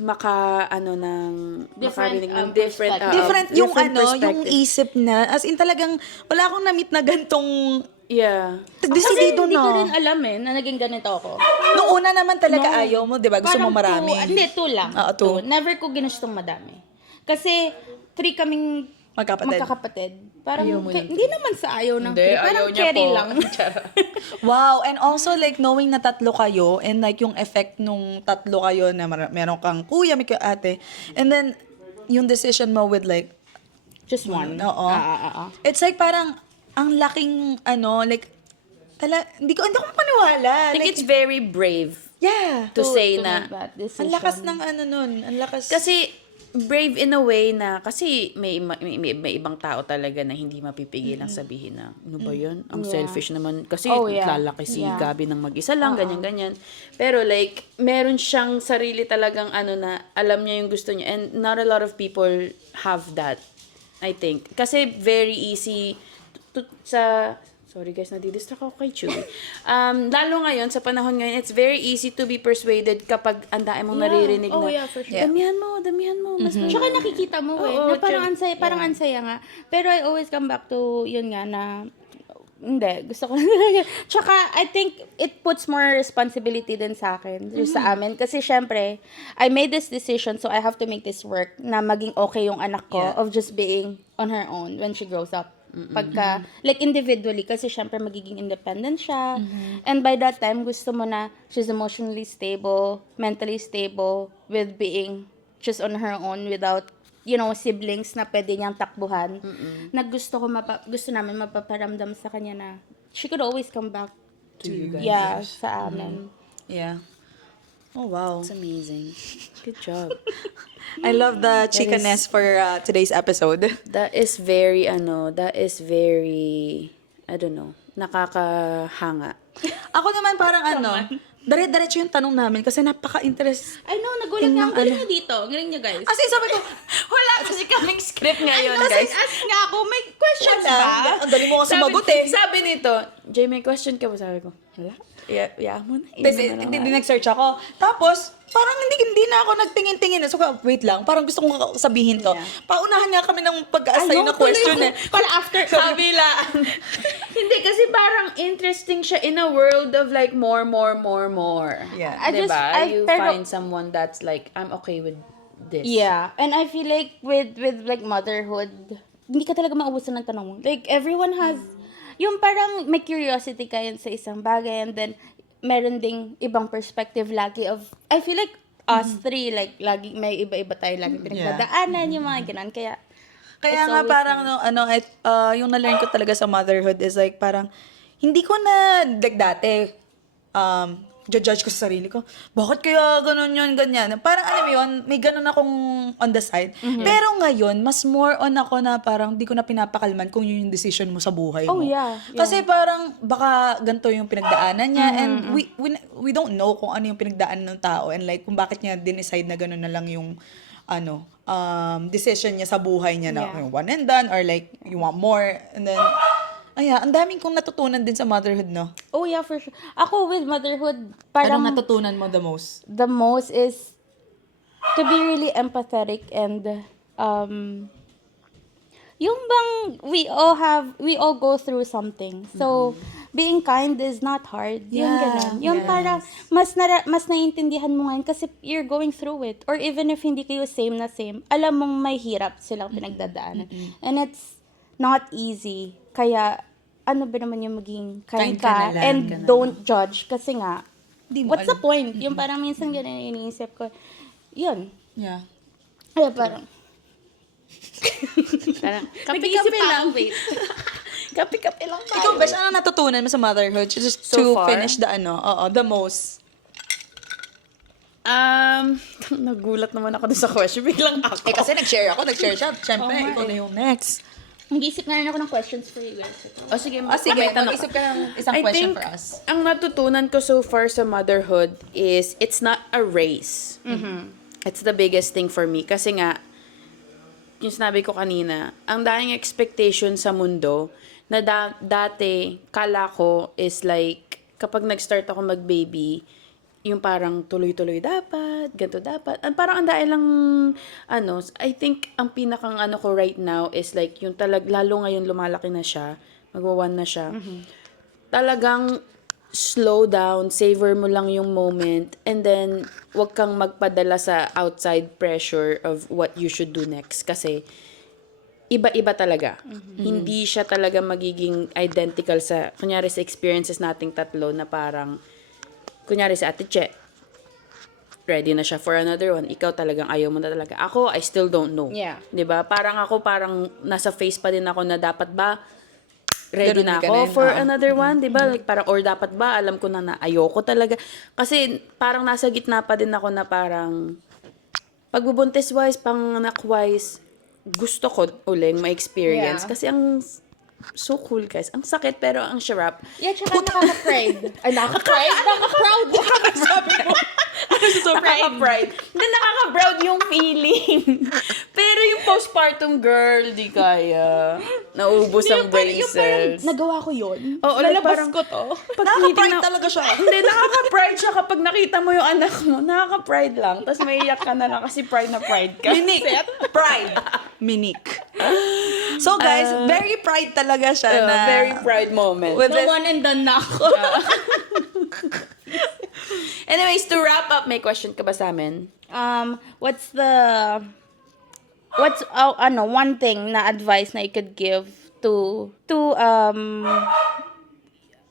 makarinig ng different yung perspective. isip na. As in talagang, wala akong na-meet na gantong Kasi decidido hindi ko na. rin alam na naging ganito ako. Noong una naman talaga ayaw mo, di ba? Gusto mo marami. Two lang. Two. Never ko ginustong madami. Kasi 3 kaming magkakapatid. Parang, hindi naman sa ayaw ng 3. Parang carry lang. Wow. And also, like, knowing na 3 kayo, and like, yung effect nung 3 kayo na meron kang kuya, may ate, and then, yung decision mo with like, just one. Oo. It's like, parang, ang laking, like, hindi ko maniwala. I think it's very brave to say na, make that decision. Ang lakas ng nun. Ang lakas. kasi, brave in a way na, kasi may ibang tao talaga na hindi mapipigil ang sabihin na, ano ba yun? Ang selfish naman. Kasi lalaki si Gabi ng mag-isa lang, ganyan-ganyan. Pero like, meron siyang sarili talagang na, alam niya yung gusto niya. And not a lot of people have that, I think. Kasi very easy sorry guys, nadidistract ako kay Chewy. Lalo ngayon, sa panahon ngayon, it's very easy to be persuaded kapag ang dami mong naririnig na, for sure. damihan mo. Mas Tsaka nakikita mo na parang ansaya nga. Pero I always come back to yun nga na, hindi, gusto ko na. Tsaka, I think it puts more responsibility din sa akin, sa amin. Kasi syempre, I made this decision, so I have to make this work na maging okay yung anak ko of just being on her own when she grows up. Pagka, like individually, kasi syempre magiging independent siya. And by that time, gusto mo na she's emotionally stable, mentally stable, with being just on her own without, siblings na pwede niyang takbuhan. Gusto namin mapaparamdam sa kanya na she could always come back To you guys. yeah, sa amin. Yeah. Oh, wow. It's amazing. Good job. I love the chicanness for today's episode. That is very, I don't know, nakakahanga. Ako naman parang dire-diretso yung tanong namin kasi napaka-interest. I know, nagulat nga. Ang galing niyo dito. Ang galing niyo, guys. As in, sabi ko, Wala kasi kaming script ngayon, Kasi guys. ask nga ako, may questions ba? ang dali mo kasi sumagot eh. Sabi nito, Jay, may question ka ba? Sabi ko, wala. Yeah mo na. Hindi nag-search ako. Tapos, parang hindi na ako nagtingin-tingin. So, wait lang. Parang gusto kong sabihin to. Yeah. Paunahan nga kami ng pag-assign na question eh. Para after. Kabilaan. Hindi, kasi parang interesting siya in a world of like more. Yeah. Diba? You find someone that's like, I'm okay with this. Yeah. And I feel like with like motherhood, hindi ka talaga maubusan ng tanong mo. Like, everyone has, yung parang may curiosity kayo sa isang bagay and then meron ding ibang perspective lagi of, I feel like us three, like, lagi, may iba-iba tayo lagi pinagdadaanan, yung mga ganun. Kaya Kaya it's nga always parang yung na-learn ko talaga sa motherhood is like parang hindi ko na like dati judge ko sa sarili ko. Bakit kaya ganun yun, ganyan? Parang alam mo yun, may ganun akong on the side. Pero ngayon, mas more on ako na parang di ko na pinapakalman kung yun yung decision mo sa buhay mo. Oh, yeah. Kasi parang baka ganito yung pinagdaanan niya and we don't know kung ano yung pinagdaanan ng tao and like kung bakit niya din-decide na ganun na lang yung decision niya sa buhay niya na yung one and done or like you want more and then ang daming kong natutunan din sa motherhood, no? oh yeah, for sure. Ako with motherhood, Anong parang natutunan mo the most? the most is to be really empathetic and yung bang we all go through something. So being kind is not hard. Yung ganun. Yung parang mas naiintindihan mo ngayon kasi you're going through it. Or even if hindi kayo same, alam mong may hirap silang pinagdadaanan. And it's not easy. Kaya ano ba naman yung maging kind ka na lang, and ganun. don't judge kasi nga Di mo what's the alam. point? Yung parang minsan ganun yung iniisip ko. Yun. Yeah. Kaya parang Parang, nag-iisip lang. Wait. kapi-kapi lang tayo. Ikaw, Besh, ano natutunan mo sa motherhood? Just So to far? finish the most. Nagulat naman ako dun sa question. Biglang ako. Kasi nag-share siya. Siyempre, ikaw na yung next. Mag-isip na rin ako ng questions for you guys. Sige, Sige, may tanong mag-isip ka ng isang I question think for us. ang natutunan ko so far sa motherhood is it's not a race. It's the biggest thing for me. Kasi nga, yung sinabi ko kanina, ang daing expectation sa mundo na dati, kala ko is like, kapag nag-start ako mag-baby, yung parang tuloy-tuloy dapat, ganito dapat. Parang ang dahil lang, I think ang pinakang ko right now is like, yung lalo ngayon lumalaki na siya, magwa-1 na siya, talagang slow down, savor mo lang yung moment, and then, wag kang magpadala sa outside pressure of what you should do next. Kasi, iba-iba talaga. Hindi siya talaga magiging identical sa, kunyari sa experiences nating tatlo na parang, kunyari si Ate Che, ready na siya for another one. Ikaw talagang ayaw mo na talaga. Ako, I still don't know. Yeah. 'Di ba? Parang nasa phase pa din ako na dapat ba ready Ganun na ka ako rin, for another one, 'di ba? Like parang or dapat ba alam ko na ayoko talaga. Kasi parang nasa gitna pa din ako na parang pagbubuntis wise, panganak wise, gusto ko uling ma-experience Yeah. kasi ang so cool, guys. Ang sakit, pero ang sarap. Yeah, tsaka nakaka-pride. Ay, nakaka-pride? Nakaka-proud. Sabi mo. Nakaka-proud. Hindi, nakaka-proud yung feeling. Pero yung postpartum girl, di kaya. Naubos ang brain cells. Nagawa ko yun. Oo, like Lalabas parang- ko to. Nakaka-pride talaga siya. Hindi, nakaka-pride siya kapag nakita mo yung anak mo. Nakaka-pride lang. Tapos maiyak ka na lang kasi pride na pride ka. Minique. Pride. Minique. So guys, very pride talaga siya na. Very proud moment. With No this, one and done na ako. Anyways, to wrap up, may question ka ba sa amin? What's one thing na advice na you could give to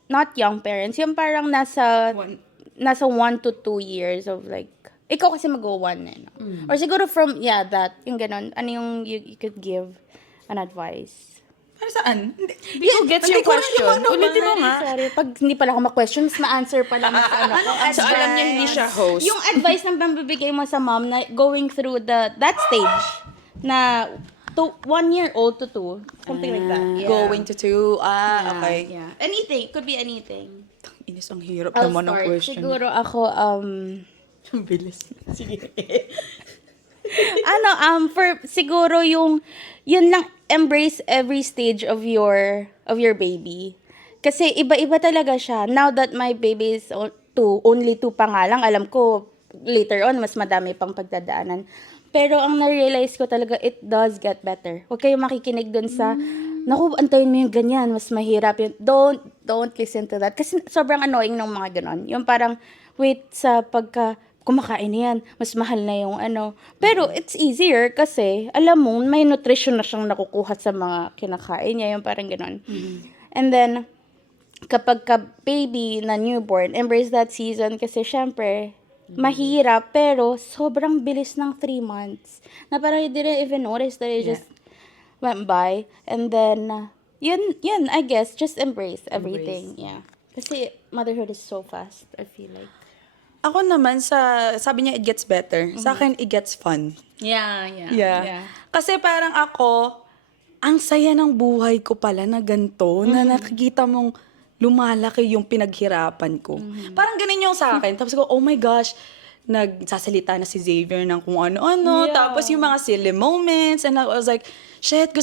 not young parents, yung parang nasa 1 to 2 years of like Ikaw kasi mag-1 eh, no? Or siguro from, that, yung ganon, ano yung you could give an advice? Para saan? Hindi ko gets yung question. Ulitin mo nga. Sorry, pag hindi pala ako ma-question, mas ma-answer pala mas ano. So, alam niya hindi siya host. Yung advice na bibigay mo sa mom na going through that stage na 1 year old to 2, something like that. Yeah. Going to 2. Okay. Yeah. Anything. Could be anything. Inis, ang hirap I'll naman ng start. question. Siguro ako, Ang bilis. Sige. siguro yun lang, embrace every stage of your baby. Kasi iba-iba talaga siya. Now that my baby is only 2 pa nga lang, alam ko, later on, mas madami pang pagdadaanan. Pero ang na-realize ko talaga, it does get better. Huwag kayong makikinig dun sa, naku, antayin mo yung ganyan, mas mahirap yun. Don't listen to that. Kasi sobrang annoying ng mga ganon. Yung parang, wait sa kumakain na yan, mas mahal na yung ano. Pero it's easier kasi, alam mo, may nutrition na siyang nakukuha sa mga kinakain niya, yung parang ganon. And then, kapag baby na newborn, embrace that season kasi syempre, mahirap, pero sobrang bilis ng 3 months. Na parang you didn't even notice that it just went by. And then, yun, I guess, just embrace everything. Yeah. Kasi motherhood is so fast, I feel like. Ako naman, sabi niya, it gets better. Sa akin, it gets fun. Yeah. Kasi parang ako, ang saya ng buhay ko pala na ganito, na nakikita mong lumalaki yung pinaghirapan ko. Parang ganun yung sa akin. Tapos ko, oh my gosh, nagsasalita na si Xavier ng kung ano-ano. Yeah. Tapos yung mga silly moments. And I was like, shit,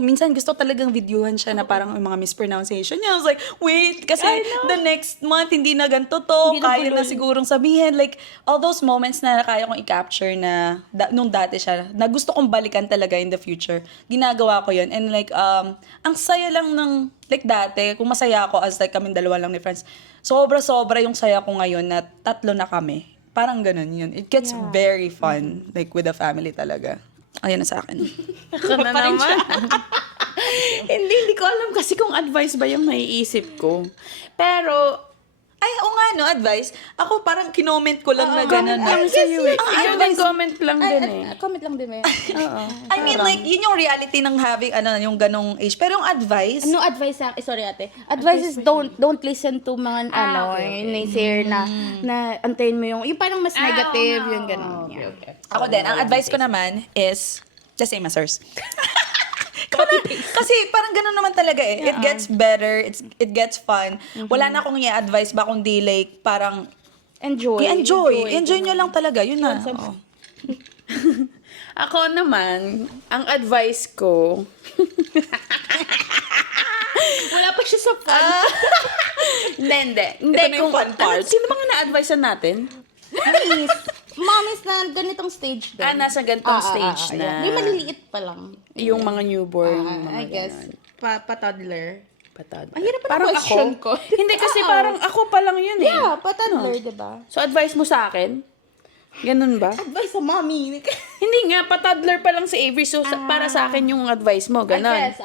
minsan gusto talagang videohan siya na parang yung mga mispronunciation niya. I was like, wait, kasi the next month, hindi na ganito to. Hindi na Kaya na tuloy. sigurong sabihin. Like, all those moments na kaya kong i-capture na nung dati siya, na gusto kong balikan talaga in the future. Ginagawa ko yun. And like, ang saya lang ng, like dati, kung masaya ako as like kaming dalawa lang ni friends, sobra-sobra yung saya ko ngayon na 3 na kami. Parang ganun yun. It gets very fun, like with the family talaga. Ayan na sa akin. Ako na naman. hindi ko alam kasi kung advice ba yung naiisip ko. Pero, Ay, oo nga, no, advice. Ako parang kinoment ko lang na gano'n. lang sa'yo eh. Ikaw din comment lang din eh. Comment lang din eh. I mean, like, yun yung reality ng having, yung ganong age. Pero yung advice, No advice sorry ate. Advice is don't listen to mga naysayer na antayin mo yung parang mas negative, yung ganun. Yeah. ako din, ang advice ko naman is, the same as hers. Kasi parang ganun naman talaga eh. It gets better, it gets fun. Wala na akong i-advise ba kundi like, parang, Enjoy nyo lang talaga, yun na. Oo. Ako naman, ang advice ko, Wala pa siya sa fun. hindi. Ito na yung fun part. Sino mga na-advise natin? Mommy's na ganitong stage din. Nasa gantong stage na. May maliliit pa lang. Yung mga newborn. mga I guess. ganon. Pa-toddler. Patad. Ang hirap pa ng Parang question ako? ko. Hindi kasi parang ako pa lang yun eh. Yeah, pa-toddler, diba? So advice mo sa akin? Ganun ba? Advice sa mommy. Hindi nga, pa-toddler pa lang si Avery. So para sa akin yung advice mo, I ganun. guess,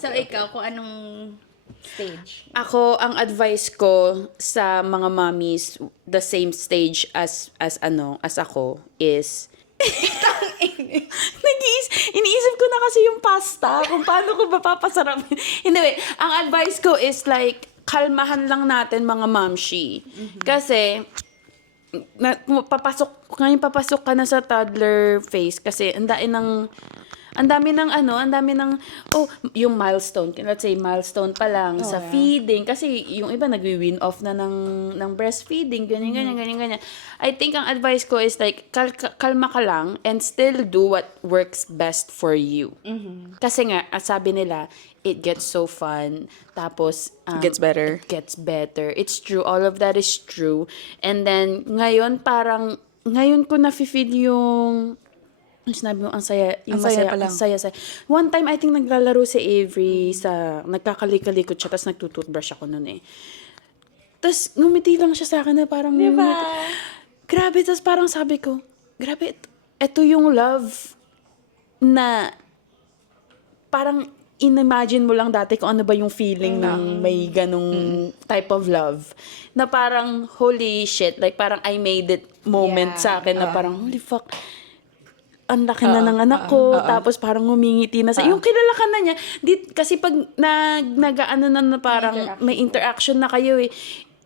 So, ikaw, kung anong stage? Ako, ang advice ko sa mga mommies, the same stage as ako, is iniisip ko na kasi yung pasta, kung paano ko ba papasarapin. Anyway, ang advice ko is like, kalmahan lang natin mga momshi. Kasi, papasok ka na sa toddler phase kasi ang dami ng yung milestone. Let's say milestone pa lang sa feeding kasi yung iba nagwi-win off na ng breastfeeding, ganyan. I think ang advice ko is like kalma ka lang and still do what works best for you. Kasi nga, sabi nila, it gets so fun. Tapos, It gets better. It gets better. It's true. All of that is true. And then, ngayon ko na-feel yung sinabi mo, ang saya. Yung Ang saya pa lang. Ang saya. One time, I think naglalaro si Avery nagkakalikot siya, tapos nagtututbrush ako nun eh. Tapos, ngumiti lang siya sa akin na parang, Diba? Grabe, tapos parang sabi ko, grabe, ito yung love na parang inimagine mo lang dati kung ano ba yung feeling ng may ganong type of love. Na parang, holy shit, like parang I made it moment sa akin na parang, holy fuck, ang laki na ng anak ko, tapos parang ngumingiti na sa, yung kilala ka na niya, kasi pag nag-ano na parang may interaction na kayo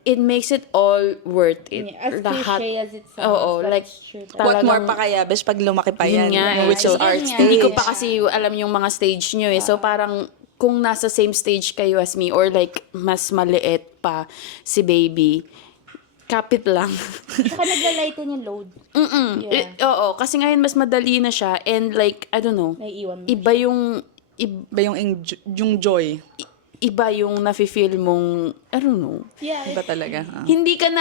it makes it all worth it. Yeah, as cliche as it sounds. Oo, but like, it's true. What more pa kaya, bes, pag lumaki pa yan? Yun nga, Which is so, art yun nga. stage. hindi ko pa kasi alam yung mga stage nyo So parang, kung nasa same stage kayo as me, or like, mas maliit pa si baby, kapit lang. Saka nagla-lighten yung load. Yeah. Oo, kasi ngayon mas madali na siya, and like, I don't know, Naiiwan mo. Ba yung joy? Iba yung nafe-feel mong, I don't know. Yeah. Iba talaga. Hindi ka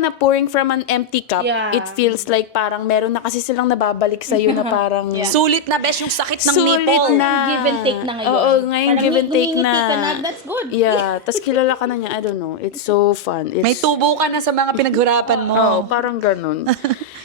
na pouring from an empty cup. Yeah. It feels like parang meron na kasi silang nababalik sa na parang Sulit na, bes, yung sakit ng sulit nipple. na. Give and take na ngayon. Oo, ngayon Parang give and take na. ngumingiti ka na, that's good. Yeah, tas kilala ka na niya, I don't know. It's so fun. It's, May tubo ka na sa mga pinaghirapan mo. Oo, parang ganun.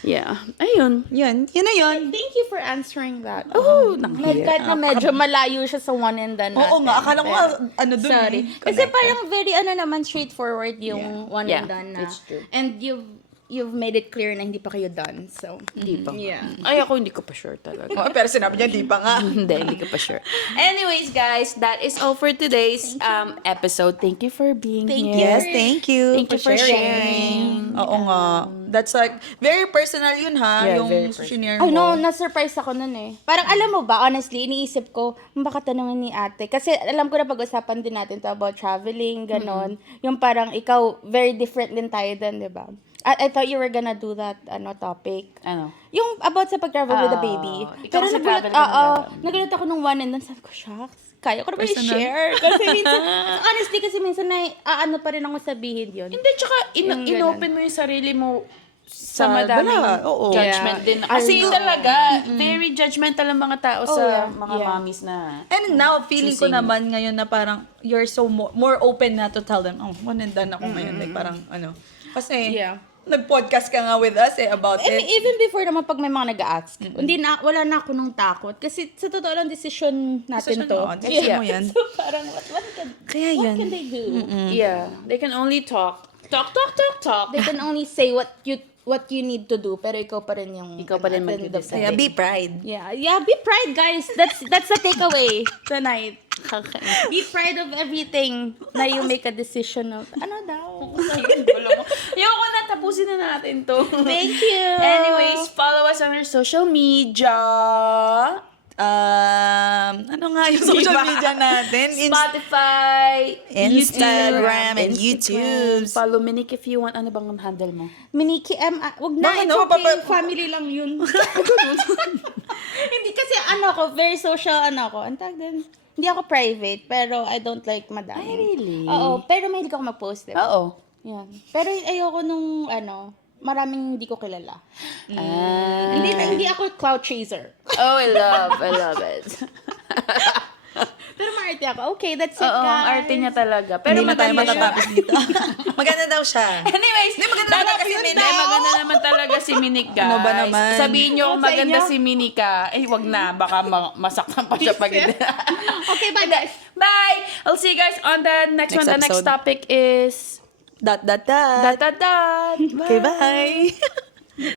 Yeah. Ayun. Yun na yun. Thank you for answering that. Oh, Kahit na medyo malayo siya sa one and done Oo natin. nga, akala ko ano dun. Sorry. Kasi parang very naman straightforward yung one Yeah, and done na. it's true. And you've made it clear na hindi pa kayo done. So, Hindi pa. yeah. Ay, ako hindi ko pa sure talaga. Pero sinabi niya, di pa nga. Hindi ko pa sure. Anyways, guys, that is all for today's episode. Thank you for being here. Yes, thank you. Thank you for sharing. Oo nga. That's like, very personal yun ha, Yeah, yung very personal. shinare mo. Ay, no, na-surprise ako nun eh. Parang alam mo ba, honestly, iniisip ko, baka tanungin ni ate. Kasi alam ko na pag-usapan din natin to about traveling, ganon. Yung parang ikaw, very different din tayo dun, di ba? I thought you were gonna do that topic. Ano? Yung about sa pag-travel with the baby. Ikaw kasi nagulat, travel ka na nagulat ako nung one and then sabi ko, shucks, kaya ko na ba i-share? Kasi minsan, honestly, kasi minsan ano pa rin ako sabihin yun. Hindi, tsaka Yung inopen mo yung sarili mo sa madaming oo. judgment Yeah. din. Kasi talaga, very judgmental ang mga tao sa mga Yeah. mommies na. And now, feeling ko Choosing. naman ngayon na parang, you're so more open na to tell them, oh, one and done ako ngayon. Like parang, kasi, Yeah. nag-podcast ka nga with us about I mean, it. even before naman pag may mga nag-a-ask, wala na ako nung takot. Kasi sa totoo lang, decision natin Decision to. mo, decision mo yan. So parang, what Kaya what yan. can they do? Yeah. They can only talk. Talk. They can only say what you need to do, pero ikaw pa rin yung... Ikaw pa rin at the end of the mag-decide. Kaya day. be pride. Yeah, be proud, guys. That's the takeaway tonight. Be proud of everything na you make a decision of, ano daw? Ayoko na, tapusin na natin to. Thank you. Anyways, follow us on our social media. Ano nga yung social media natin? Spotify, Instagram, and YouTube. Follow Minik if you want. Ano bang handle mo? Miniki, wag na, Bakit it's no? okay. Family lang yun. Hindi kasi very social ang tag din. Hindi ako private, pero I don't like madami. Ay, really? Oo, pero mahilig ako mag-post. Diba? Oo. Yan. Pero ayoko nung, maraming hindi ko kilala. Hindi ako cloud chaser. Oh, I love it. Pero maarte ako. Okay, that's it, Oo, guys. ang arte niya talaga. Pero Hindi na tayo maganda siya. matatapos dito. Maganda daw siya. Anyways, maganda naman kasi si Minik. maganda naman talaga si Minik, guys. Ano ba naman? Sabihin niyo kung Sa maganda inyo? si Minika. Wag na. Baka masaktan pa siya pag hindi. Okay, bye, guys. Bye! I'll see you guys on the next one. The next episode. topic is... Dot. Bye! Okay, bye.